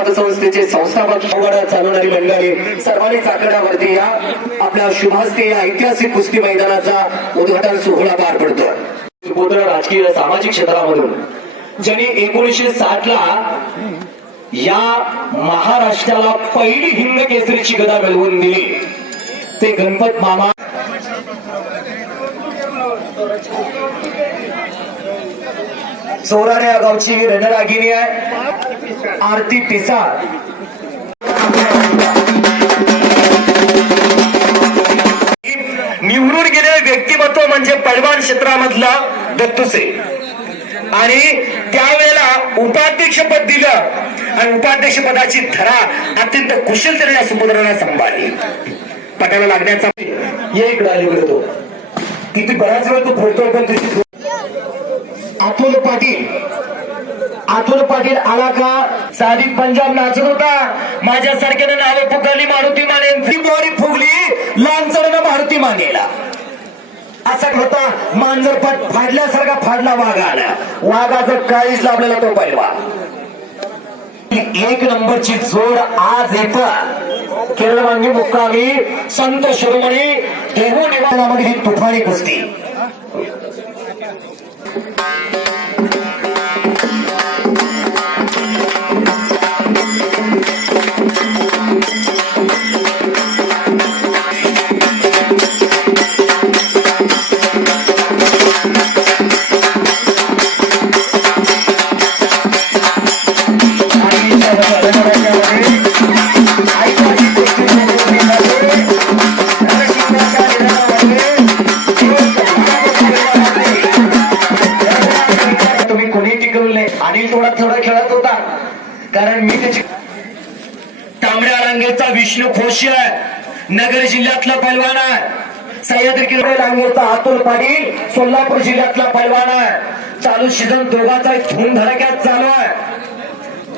पतसंस्थेचे संस्थापक संवादात चालवणारी मंडळी सर्वांनीच आकड्यावरती या आपल्या शुभास्ते या ऐतिहासिक कुस्ती मैदानाचा उद्घाटन सोहळा पार पडतो. सुपुत्र राजकीय सामाजिक क्षेत्रामधून ज्यांनी एकोणीसशे साठ ला या महाराष्ट्राला पहिली हिंद केसरीची गदा मिळवून दिली. ते गणपत मामा चोराड्या गावची रणरागिणी आहे. आरती पिसाळ. निवडून गेलेलं व्यक्तिमत्व म्हणजे पैलवान क्षेत्रामधला दत्तुसे. आणि त्यावेळेला उपाध्यक्षपद दिलं. आणि उपाध्यक्षपदाची धरा अत्यंत कुशलतेने या सुपुत्रांना सांभाळली. पटाला लागण्याचा. ये इकडे अलीकडे तो. किती बराच वेळ तू बोलतोय पण तुझी अतुल पाटील. अतुल पाटील आला का साधी पंजाब नाचत होता. माझ्या नावे नावं मारुती माने. ती बॉडी फुगली लांचरनं मारुती मानेला असा होता मांजरपाट फाडल्यासारखा फाडला वाघ आला. वाघाचं काळीच लाभलेला तो पहिला एक नंबरची जोड आज येत. केरळ मांगी मुक्कामी संत शिरोमणी देहू निवारणामध्ये ही तुफानी कुस्ती. Thank you. कारण मी त्याची तांबड्या रांगेचा विष्णू खोशी आहे. नगर जिल्ह्यातला पैलवान आहे. सह्याद्री किल्ले रांगेचा अतुल पाटील सोलापूर जिल्ह्यातला पैलवान आहे. चालू सीझन दोघाचा धूम धडक्यात चालू आहे.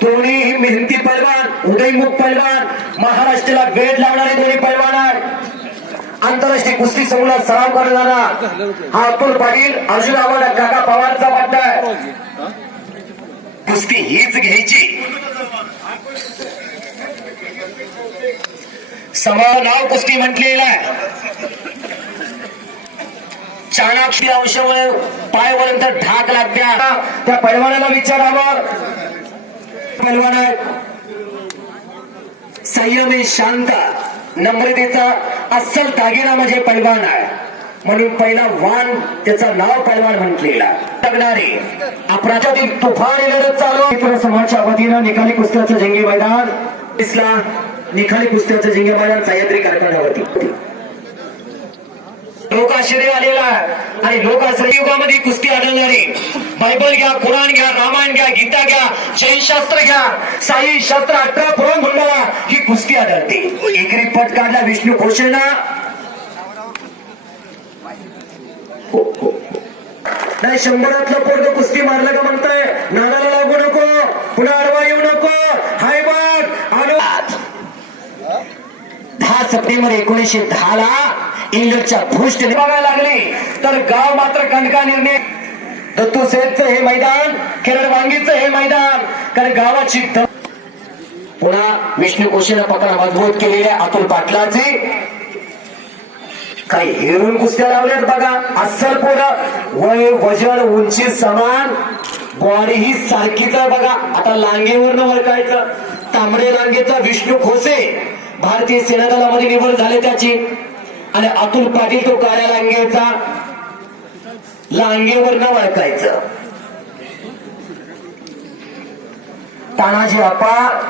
दोन्ही मेहनती पैलवान उदयमुख पैलवान महाराष्ट्राला वेध लावणारे दोन्ही पैलवान आहेत. आंतरराष्ट्रीय कुस्ती संघात सराव करणारा हा अतुल पाटील अर्जुन आव्हाड काका पवारचा वाटत आहे. कुस्ती हीच घ्यायची. समा नाव कुस्ती म्हटलेलं आहे. चाणाक्षी अंशामुळे पायपर्यंत ढाक लागत्या. त्या पैलवानाला विचारावं. पैलवान संयमी शांत नम्रतेचा अस्सल दागिना म्हणजे पैलवान आहे म्हणून पहिला वान त्याचं नाव पैलवान म्हटलेला लग्नारे अपराधातील तुफान लढत चालू मित्र समाजाच्या वतीनं निकाली कुस्त्याचं जंगी मैदान. इसला निखाली कुस्त्याचं जंगी मैदान सह्याद्री कारखान्यावरती. लोकाश्रय आलेला आहे. आणि लोकाश्रय युगामध्ये कुस्ती आढळणारी. बायबल घ्या कुराण घ्या रामायण घ्या गीता घ्या जैन शास्त्र घ्या. साई शास्त्र अठरा पुराण मंडळा ही कुस्ती आढळते. एकरी पट काढला विष्णू घोषणा. नाही शंभरातलं पोरग कुस्ती मारलं का म्हणताय? नादाला लागू नको पुन्हा अडवा येऊ नको हाय बघ आलो दहा सप्टेंबर एकोणीसशे दहा ला इंग्लंडच्या भूष्ट बघायला लागले. तर गाव मात्र कणका निर्णय. दत्तू सेठचं हे मैदान खेरड वांगीचं हे मैदान. कारण गावाची पुन्हा विष्णू कोशीला पकडा मजबूत केलेल्या अतुल पाटलाचे. काही हेरून कुस्त्या लावल्यात बघा. अस्सल पोरं. वय वजन उंची समान. बॉडी ही सारखीच आहे बघा. आता लांगेवरनं वळकायचं. तांबडे लांगेचा विष्णू खोसे. भारतीय सेना दलामध्ये निवड झाले त्याची. आणि अतुल पाटील तो काळ्या लांगेचा लांगेवर न वळकायचं. तानाजी अप्पा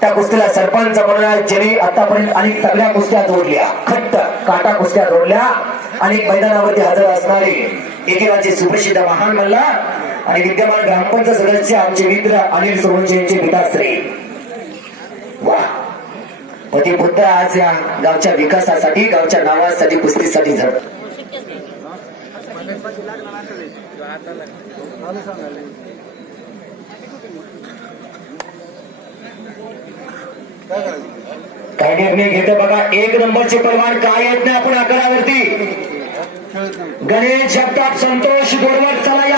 त्या कुस्तीला सरपंच म्हणून ज्याने आतापर्यंत अनेक सगळ्या कुस्त्या जोडल्या. खट्ट काटा कुस्त्या जोडल्या. अनेक मैदानावरती हजर असणारे एकेकाचे सुप्रसिद्ध महान म्हणला आणि विद्यमान ग्रामपंचायत सदस्य आमचे मित्र अनिल सोमंचे यांचे पिताश्री. पती बुद्ध आज या गावच्या विकासासाठी गावच्या नावासाठी कुस्तीसाठी झड काय निर्णय घेतो बघा एक नंबरचे परिमाण काय येत नाही आपण आकड्यावरती गणेश जगताप संतोष गोडवट चला या.